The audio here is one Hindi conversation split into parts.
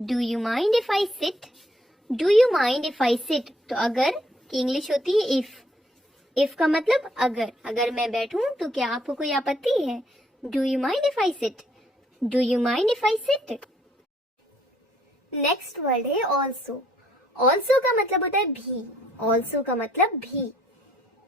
Do you mind if I sit, do you mind if I sit, तो अगर की इंग्लिश होती है इफ, इफ का मतलब अगर, अगर मैं बैठूं तो क्या आपको कोई आपत्ति है। Do you mind if I sit, do you mind if I sit. Next word है ऑल्सो, ऑल्सो का मतलब होता है भी, ऑल्सो का मतलब भी।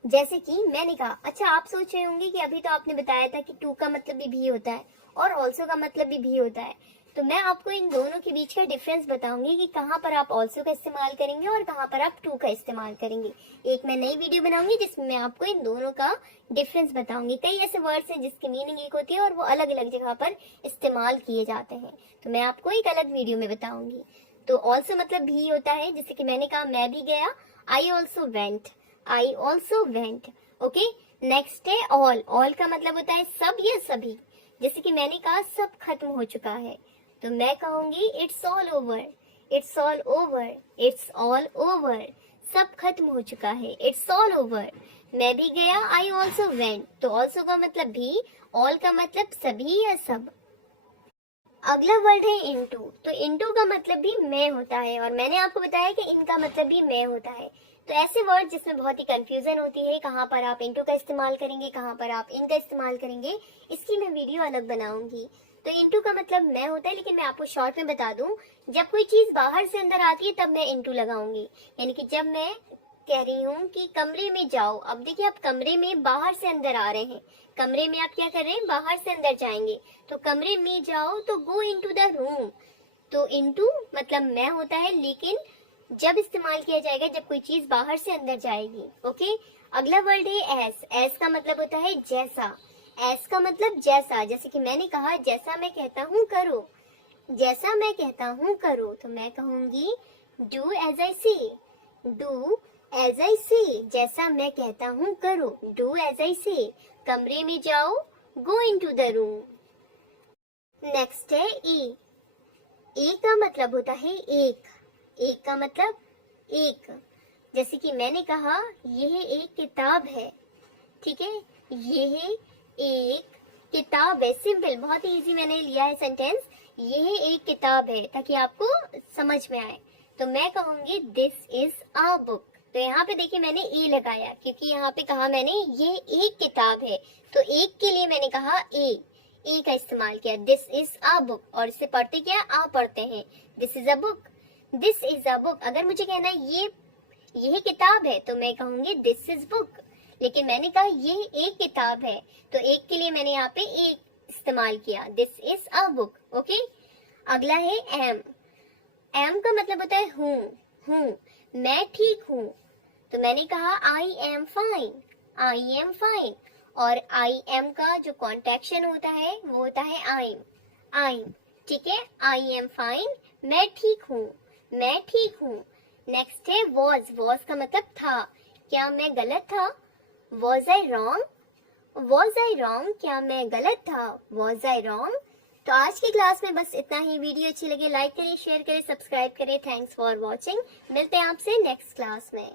जैसे कि मैंने कहा, अच्छा आप सोच रहे होंगे कि अभी तो आपने बताया था कि टू का मतलब भी होता है और ऑल्सो का मतलब भी होता है, तो मैं आपको इन दोनों के बीच का डिफरेंस बताऊंगी कि कहाँ पर आप ऑल्सो का इस्तेमाल करेंगे और कहाँ पर आप टू का इस्तेमाल करेंगे। एक मैं नई वीडियो बनाऊंगी जिसमें मैं आपको इन दोनों का डिफरेंस बताऊंगी। कई ऐसे वर्ड्स हैं जिसकी मीनिंग एक होती है और वो अलग अलग जगह पर इस्तेमाल किए जाते हैं, तो मैं आपको एक अलग वीडियो में बताऊंगी। तो ऑल्सो मतलब भी होता है, जैसे कि मैंने कहा मैं भी गया, I also went, I also went. Okay, next है ऑल, ऑल का मतलब होता है सब या सभी। जैसे कि मैंने कहा सब खत्म हो चुका है, तो मैं कहूंगी it's all over, it's all over, it's all over, सब खत्म हो चुका है, इट्स ऑल ओवर। मैं भी गया, आई ऑल्सो वेंट, तो ऑल्सो का मतलब भी, ऑल का मतलब सभी या सब। अगला वर्ड है इनटू, तो इनटू का मतलब भी मैं होता है और मैंने आपको बताया कि इनका मतलब भी मैं होता है। तो ऐसे वर्ड जिसमें बहुत ही कंफ्यूजन होती है, कहाँ पर आप इनटू का इस्तेमाल करेंगे, कहाँ पर आप इनका इस्तेमाल करेंगे, इसकी मैं वीडियो अलग बनाऊंगी। तो इनटू का मतलब मैं होता है, लेकिन मैं आपको शॉर्ट में बता दूं, जब कोई चीज बाहर से अंदर आती है तब मैं इनटू लगाऊंगी। यानी कि जब मैं कह रही हूँ कि कमरे में जाओ, अब देखिए आप कमरे में बाहर से अंदर आ रहे हैं, कमरे में आप क्या कर रहे हैं, बाहर से अंदर जाएंगे, तो कमरे में जाओ तो गो इनटू द रूम। तो इनटू मतलब मैं होता है, लेकिन जब इस्तेमाल किया जाएगा जब कोई चीज बाहर से अंदर जाएगी। ओके, अगला वर्ड है एस, एस का मतलब होता है जैसा, एस का मतलब जैसा। जैसे कि मैंने कहा जैसा मैं कहता हूँ करो, जैसा मैं कहता हूँ करो, तो मैं कहूंगी डू एज आई से, डू एज आई से, जैसा मैं कहता हूँ करो, डू एज आई से। कमरे में जाओ, go into the room. Next है ए, ए का मतलब होता है एक, एक का मतलब एक। जैसे कि मैंने कहा यह एक किताब है, ठीक है, यह एक किताब है, सिंपल, बहुत ही इजी मैंने लिया है सेंटेंस, यह एक किताब है, ताकि आपको समझ में आए। तो मैं कहूंगी दिस इज अ बुक। तो यहाँ पे देखिए मैंने ए लगाया क्योंकि यहाँ पे कहा मैंने ये एक किताब है, तो एक के लिए मैंने कहा ए का इस्तेमाल किया, दिस इज अ बुक। और इसे पढ़ते क्या, आ पढ़ते हैं, this is a book, this is a book. अगर मुझे कहना ये किताब है तो मैं कहूंगी दिस इज बुक, लेकिन मैंने कहा ये एक किताब है, तो एक के लिए मैंने यहाँ पे एक इस्तेमाल किया, this is a book. Okay, अगला है एम, एम का मतलब होता है हूँ, मैं ठीक हूँ, तो मैंने कहा I am fine, I am fine. और आई एम का जो कॉन्टेक्शन होता है वो होता है आईम, आईम, ठीक है, आई एम फाइन, मैं ठीक हूँ, मैं ठीक हूँ। नेक्स्ट है वॉज, वॉज का मतलब था, क्या मैं गलत था, was I wrong, was I wrong, क्या मैं गलत था, वॉज आई रॉन्ग। तो आज की क्लास में बस इतना ही। वीडियो अच्छी लगे लाइक करें, शेयर करें, सब्सक्राइब करें। Thanks for watching. मिलते हैं आपसे नेक्स्ट क्लास में।